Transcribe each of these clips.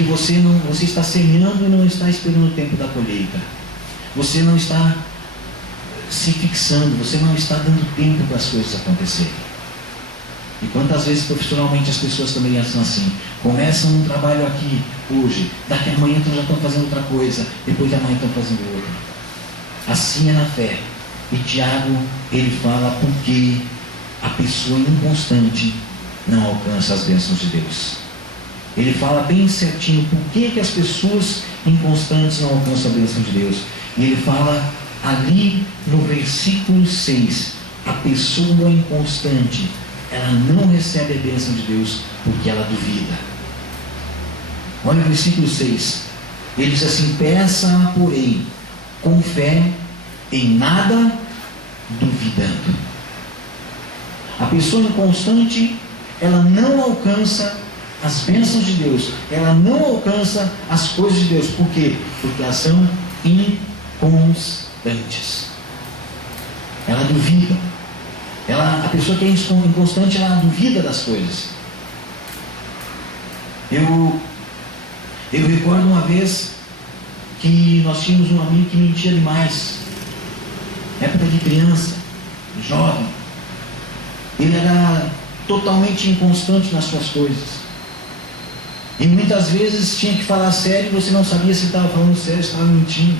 Porque você está semeando e não está esperando o tempo da colheita. Você não está se fixando, você não está dando tempo para as coisas acontecerem. E quantas vezes profissionalmente as pessoas também são assim, começam um trabalho aqui hoje, daqui a amanhã já estão fazendo outra coisa, depois de amanhã estão fazendo outra. Assim é na fé. E Tiago, ele fala porque a pessoa inconstante não alcança as bênçãos de Deus. Ele fala bem certinho por que as pessoas inconstantes não alcançam a bênção de Deus. E ele fala ali no versículo 6, a pessoa inconstante, ela não recebe a bênção de Deus porque ela duvida. Olha o versículo 6. Ele diz assim: peça, porém, com fé, em nada duvidando. A pessoa inconstante, ela não alcança as bênçãos de Deus, ela não alcança as coisas de Deus. Por quê? Porque elas são inconstantes. Ela duvida. A pessoa que é inconstante, ela duvida das coisas. Eu recordo uma vez que nós tínhamos um amigo que mentia demais. Época de criança, jovem. Ele era totalmente inconstante nas suas coisas. E muitas vezes tinha que falar sério e você não sabia se estava falando sério, se estava mentindo.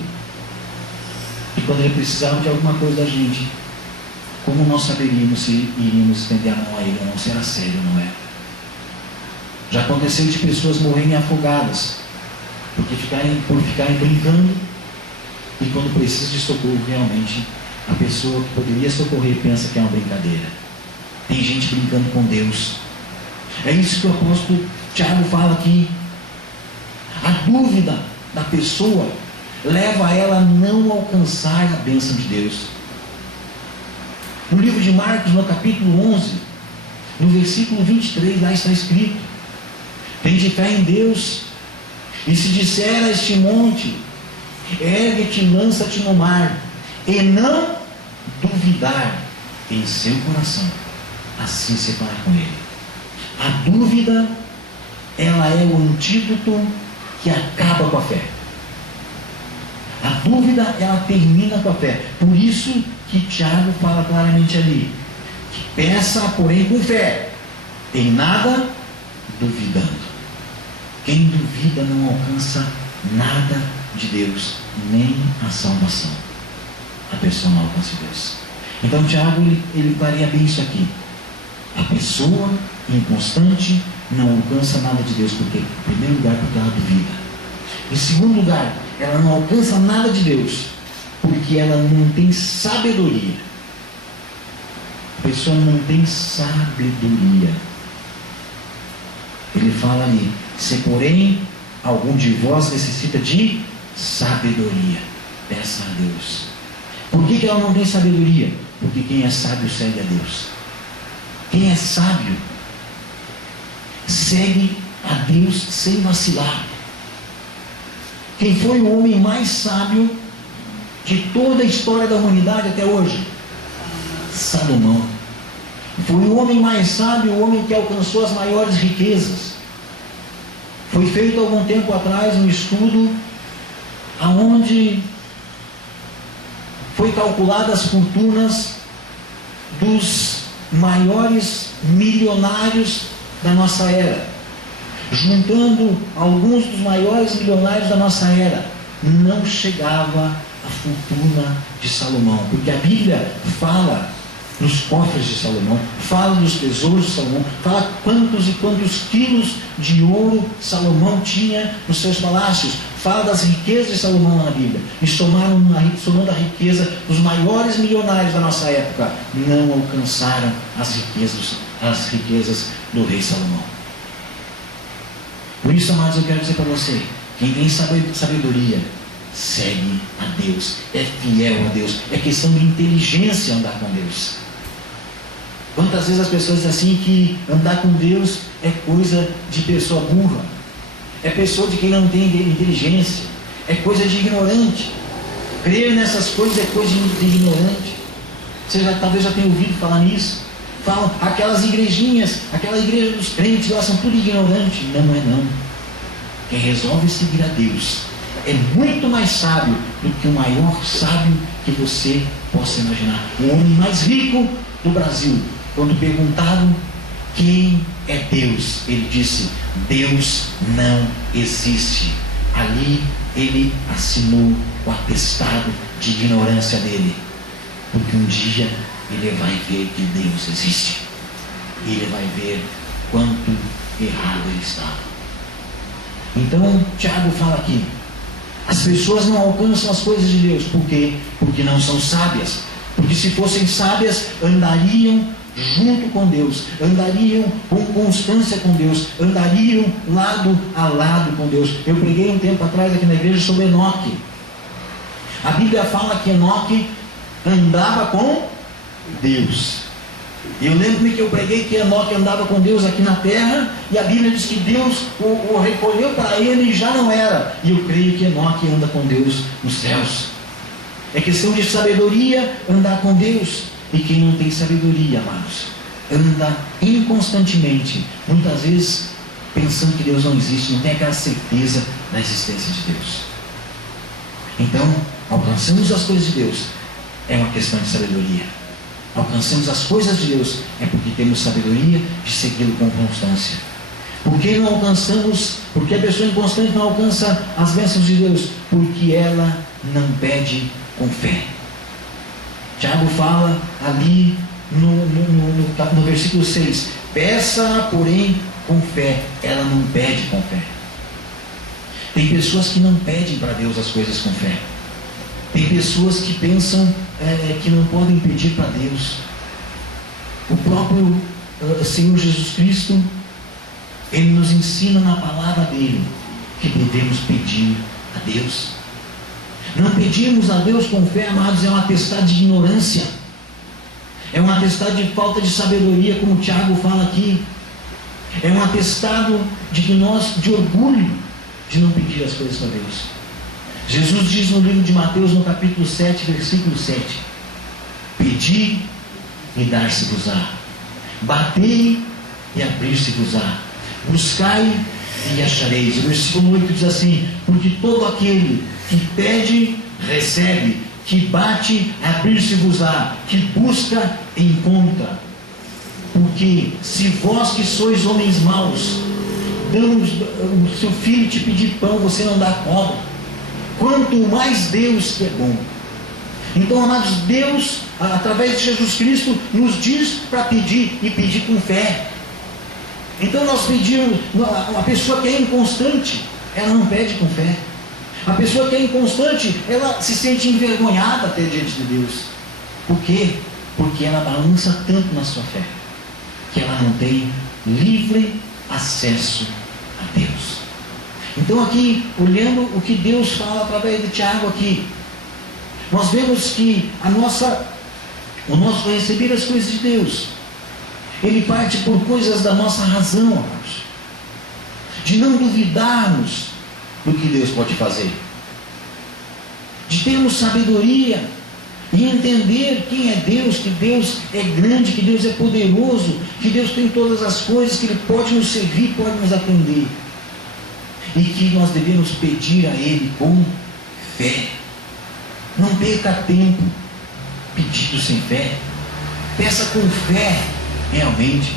E quando ele precisava de alguma coisa da gente, como nós saberíamos se iríamos estender a mão a ele ou não, se era sério ou não era? Já aconteceu de pessoas morrerem afogadas, por ficarem brincando, e quando precisa de socorro, realmente, a pessoa que poderia socorrer pensa que é uma brincadeira. Tem gente brincando com Deus. É isso que o apóstolo Tiago fala aqui. A dúvida da pessoa leva ela a não alcançar a bênção de Deus. No livro de Marcos, no capítulo 11, no versículo 23, lá está escrito: tende fé em Deus, e se disser a este monte, ergue-te e lança-te no mar, e não duvidar em seu coração, assim se fará com ele. A dúvida, ela é o antídoto que acaba com a fé. A dúvida, ela termina com a fé. Por isso que Tiago fala claramente ali, que peça, porém, com fé, em nada duvidando. Quem duvida não alcança nada de Deus, nem a salvação. A pessoa não alcança Deus. Então Tiago, ele varia bem isso aqui. A pessoa inconstante não alcança nada de Deus, porque, em primeiro lugar, porque ela duvida. Em segundo lugar, ela não alcança nada de Deus, porque ela não tem sabedoria. A pessoa não tem sabedoria. Ele fala ali: se porém algum de vós necessita de sabedoria, peça a Deus. Por que ela não tem sabedoria? Porque quem é sábio segue a Deus. Quem é sábio segue a Deus sem vacilar. Quem foi o homem mais sábio de toda a história da humanidade até hoje? Salomão. Foi o homem mais sábio, o homem que alcançou as maiores riquezas. Foi feito algum tempo atrás um estudo aonde foi calculada as fortunas dos maiores milionários da nossa era. Juntando alguns dos maiores milionários da nossa era, não chegava a fortuna de Salomão, porque a Bíblia fala nos cofres de Salomão, fala dos tesouros de Salomão, fala quantos e quantos quilos de ouro Salomão tinha nos seus palácios, fala das riquezas de Salomão na Bíblia. E somando a riqueza dos maiores milionários da nossa época, não alcançaram as riquezas do rei Salomão. Por isso, amados, eu quero dizer para você: quem tem sabedoria segue a Deus, é fiel a Deus. É questão de inteligência andar com Deus. Quantas vezes as pessoas dizem assim que andar com Deus é coisa de pessoa burra, é pessoa de quem não tem inteligência, é coisa de ignorante. Crer nessas coisas é coisa de ignorante. Você talvez já tenha ouvido falar nisso. Falam, aquelas igrejinhas, aquela igreja dos crentes lá são tudo ignorantes. Não é não. quem resolve seguir a Deus, é muito mais sábio do que o maior sábio que você possa imaginar. O homem mais rico do Brasil, quando perguntado quem é Deus, ele disse: Deus não existe. Ali ele assinou o atestado de ignorância dele, porque um dia ele vai ver que Deus existe, e ele vai ver quanto errado ele estava. Então Tiago fala aqui: as pessoas não alcançam as coisas de Deus. Por quê? Porque não são sábias. Porque se fossem sábias, andariam junto com Deus, andariam com constância com Deus, andariam lado a lado com Deus. Eu preguei um tempo atrás aqui na igreja sobre Enoque. A Bíblia fala que Enoque andava com Deus. E eu lembro-me que eu preguei que Enoque andava com Deus aqui na terra, e a Bíblia diz que Deus o recolheu para ele e já não era. E eu creio que Enoque anda com Deus nos céus. É questão de sabedoria andar com Deus. E quem não tem sabedoria, amados, anda inconstantemente, muitas vezes pensando que Deus não existe, não tem aquela certeza da existência de Deus. Então, alcançamos as coisas de Deus, é uma questão de sabedoria. Alcançamos as coisas de Deus, é porque temos sabedoria de segui-lo com constância. Por que não alcançamos? Porque a pessoa inconstante não alcança as bênçãos de Deus? Porque ela não pede com fé. Tiago fala ali no versículo 6: peça, porém, com fé. Ela não pede com fé. Tem pessoas que não pedem para Deus as coisas com fé. Tem pessoas que pensam que não podem pedir para Deus. O próprio Senhor Jesus Cristo, Ele nos ensina na palavra dele que devemos pedir a Deus. Não pedimos a Deus com fé, amados, é um atestado de ignorância, é um atestado de falta de sabedoria, como o Tiago fala aqui. É um atestado de orgulho de não pedir as coisas para Deus. Jesus diz no livro de Mateus, no capítulo 7, versículo 7: pedi e dar-se-vos-á, batei e abrir-se-vos-á, buscai e achareis. O versículo 8 diz assim: porque todo aquele que pede, recebe, que bate, abrir-se-vos-á, que busca, encontra. Porque se vós que sois homens maus, damos o seu filho te pedir pão, você não dá cobra, quanto mais Deus que é bom. Então, amados, Deus, através de Jesus Cristo, nos diz para pedir, e pedir com fé. Então nós pedimos. A pessoa que é inconstante, ela não pede com fé. A pessoa que é inconstante, ela se sente envergonhada até diante de Deus. Por quê? Porque ela balança tanto na sua fé, que ela não tem livre acesso a Deus. Então aqui, olhando o que Deus fala através de Tiago aqui, nós vemos que o nosso receber as coisas de Deus, ele parte por coisas da nossa razão, amados, de não duvidarmos do que Deus pode fazer, de termos sabedoria e entender quem é Deus, que Deus é grande, que Deus é poderoso, que Deus tem todas as coisas, que Ele pode nos servir, pode nos atender, e que nós devemos pedir a Ele com fé. Não perca tempo pedindo sem fé. Peça com fé realmente.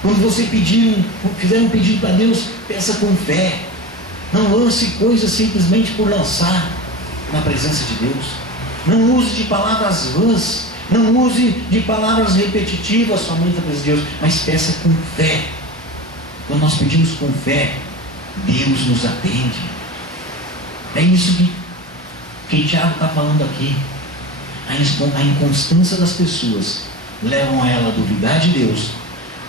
Quando você fizer um pedido para Deus, peça com fé. Não lance coisas simplesmente por lançar na presença de Deus. Não use de palavras vãs, não use de palavras repetitivas somente na presença de Deus, mas peça com fé. Quando nós pedimos com fé, Deus nos atende. É isso que Tiago está falando aqui. A inconstância das pessoas levam ela a duvidar de Deus,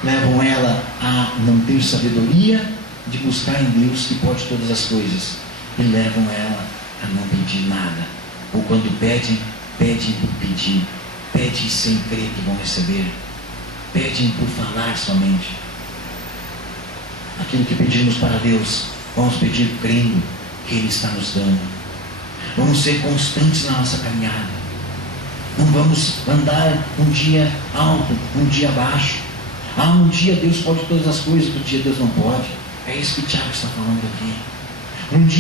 levam ela a não ter sabedoria de buscar em Deus que pode todas as coisas, e levam ela a não pedir nada, ou quando pedem por pedir, pedem sem crer que vão receber, pedem por falar somente. Aquilo que pedimos para Deus, vamos pedir crendo que Ele está nos dando. Vamos ser constantes na nossa caminhada. Não vamos andar um dia alto, um dia baixo. Um dia Deus pode todas as coisas, outro dia Deus não pode. É isso que o Tiago está falando aqui. Um dia